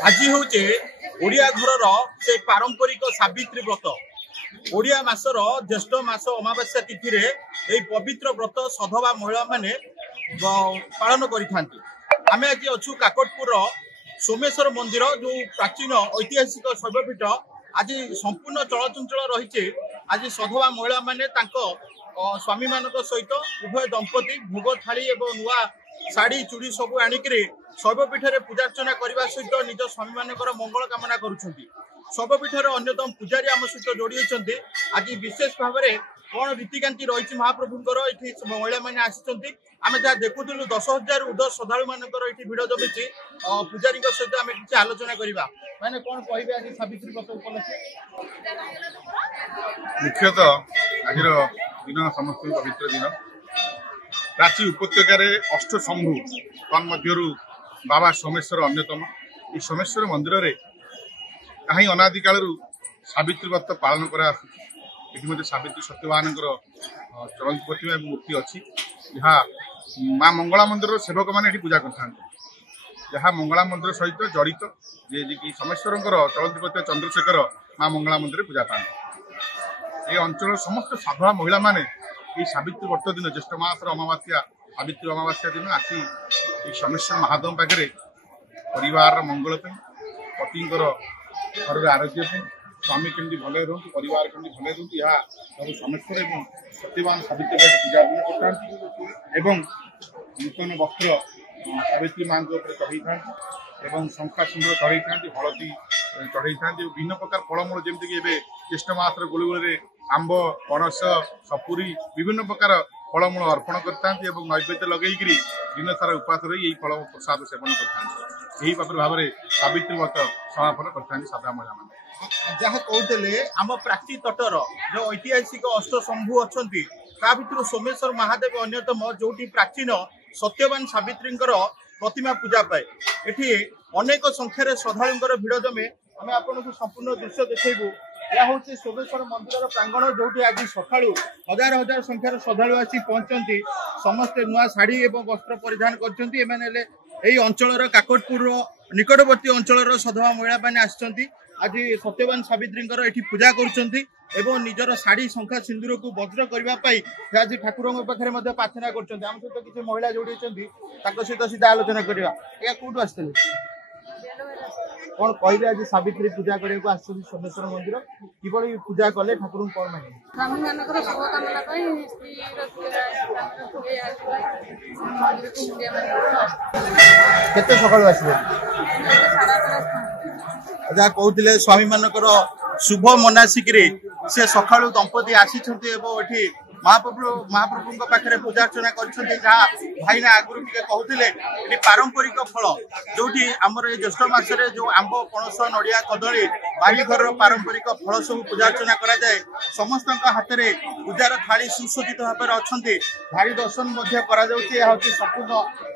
आज हूँ ओडिया घर से पारंपरिक सावित्री व्रत ओडिया मासर ज्येष्ठ मास अमावास्या तिथि रे यही पवित्र व्रत सधवा महिला माने पालन करें। आज अच्छु काकटपुर सोमेश्वर मंदिर जो प्राचीन ऐतिहासिक शैवपीठ आज संपूर्ण चलचंचल रही। आज सधवा महिला माने स्वामी मान सहित उभय दंपति भोग थाली और नुआ शाढ़ी चूड़ी सब आणिक शैवपीठ पूजार्चना करने सहित निज स्वामी मान मंगल कामना करुँच। शैवपीठर अन्यतम पूजारी आम सहित जोड़ी होती। आज विशेष भाव में कौन रीतिकांति रही महाप्रभुंर ये महिला मैंने आसी आम जहाँ देखुलु 10,000 ऊर्ध श्रद्धालु मानकर ये भिड़ जमी पूजारी सहित आम किसी आलोचना करवा मैंने कौन कहे आज सावित्री व्रत उपलक्षे। मुख्यतः आज दिन समस्त पवित्र दिन प्राची उपत्यकार अष्टशंभु तन्मध्यरु बाबा सोमेश्वर अन्यतम। ये सोमेश्वर मंदिर रे कहीं अनादि काल सावित्री व्रत पालन करा सावित्री सत्यवान चलंत प्रतिमा मूर्ति अच्छी जहाँ माँ मंगला मंदिर सेवक मैंने पूजा कर मंगला मंदिर सहित जड़ित जे कि सोमेश्वर चलंत प्रतिमा चंद्रशेखर माँ मंगला मंदिर पूजा पाए। ये अंचल समस्त साधुआ महिला माने ये सावित्री व्रत दिन ज्येष्ठ मास अमावास्या सावित्री अमावास्या दिन आसी सोमेश्वर महादेव पाखे परिवार मंगल पति घर आरोग्य स्वामी केमती भले रुँ परिवार केमती भले रुँ यह सब सोमेश्वर और सत्यवान सावित्री पूजा करते नूतन वस्त्र सावित्री माँ चढ़ई था शंखा सिंदूर चढ़ई था हलदी चढ़ई था विभिन्न प्रकार फलमूल जमीक ज्येष्ठ मास गोलगोल आंब पणस सपुरी विभिन्न प्रकार फलमूल अर्पण करता नैवेद्य लगे दिन सारा उपास रही फल प्रसाद सेवन करते भाव में सावित्री व्रत समापन करते साधा महिला मान। जहाँ कहते आम प्राची तटर जो ऐतिहासिक अष्टशंभु अच्छा भर सोमेश्वर महादेव अन्यतम जो प्राचीन सत्यवान सावित्री प्रतिमा पूजा पाए ये अनेक संख्यार श्रद्धालुंर भिड़ जमे आम आपको संपूर्ण दृश्य देखू। यह हूँ सोमेश्वर मंदिर प्रांगण जो आज सका हजार हजार संख्यार श्रद्धालु आसी पहुंचती समस्ते नुआ शाढ़ी और वस्त्र परिधान कर अंचल काकटपुर निकटवर्ती अंचल सधवा महिला मैंने आसी आज सत्यवान सावित्री ये पूजा कर निजर शाढ़ी शंखा सिंदूर को वज्र करने आज ठाकुर पाखे प्रार्थना कर सहित किसी महिला जोड़ी सहित सीधा आलोचना करवा कौटू आसते कौन कहे आज सावित्री पूजा करने को आस सोमेश्वर मंदिर किभली पूजा कले ठाकुर कौन मांगे स्वामी मान शुभकामना केते सकाळु आसबे जहाँ कहते स्वामी मानकर शुभ मनासिक से सका दंपति आसी महाप्रभु पाखे पूजा अर्चना कर भाईना आगुरी कहते पारंपरिक फल जो आमर ज्येष्ठ मसरे जो आंब पणस नड़िया कदली बाड़ी घर पारंपरिक फल सब पूजा अर्चना कराए समस्त हाथ में पूजार थाली सुसज्जित भाव में अच्छा भारी दर्शन हूँ संपूर्ण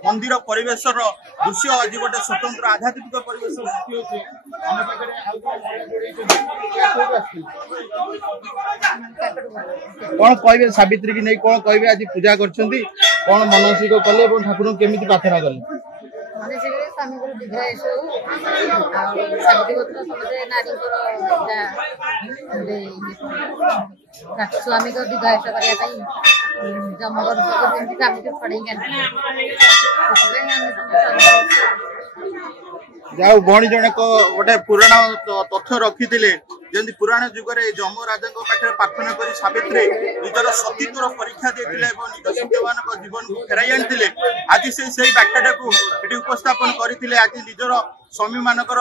मंदिर परिवेश दृश्य आज गोटे स्वतंत्र आध्यात्मिक परिवेश सृष्टि कौन कहे सावित्री की नहीं कौन कहे आज पूजा कर कौन मानसिक कले ठाकुर केमी प्रार्थना कले स्वामी को दीर्घायुष करने जाऊ भणी जने गोटे पुराण तथ्य रखी जमी पुराण जुगे जम राजा पाखे प्रार्थना कर सावित्री निजर सतीत्वर परीक्षा देते निज सत्यवान जीवन को फेराई आनी आज से व्याख्या को उपस्थापन करते आज निजर स्वामी मानकर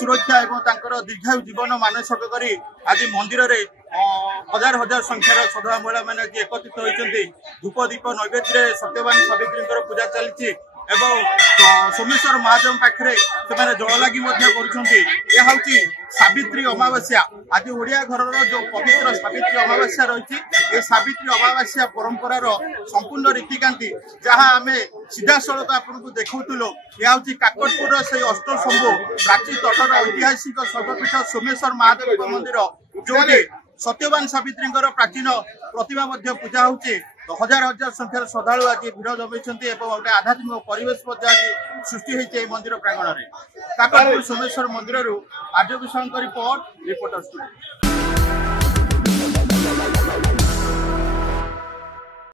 सुरक्षा और दीर्घायु जीवन मानसिक कर आज मंदिर में हजार हजार संख्यार सधवा महिला मैंने एकत्रित होती धूप दीप नैवेद्य सत्यवान सावित्री पूजा चलती सोमेश्वर महादेव पाखे से जल लगी कर सावित्री अमावास्या आज ओडिया घर जो पवित्र सावित्री अमावास्या रही सावित्री अमावास्या परंपरार संपूर्ण रीतिकांति जहाँ आम सीधा सड़क आपको देखुलु यह हूँ काकटपुर से अष्टशंभु प्राची तटर ऐतिहासिक शैवपीठ सोमेश्वर महादेव मंदिर जो सत्यवान सावित्री प्राचीन प्रतिमा पूजा होची हजार हजार संख्यार श्रद्धालु आज भिड़ जमाई गोटे आध्यात्मिक परिवेश आज सृष्टि होती मंदिर प्रांगण में काकटपुर सोमेश्वर मंदिर आर्य विषय रिपोर्ट रिपोर्टर स्टूडियो।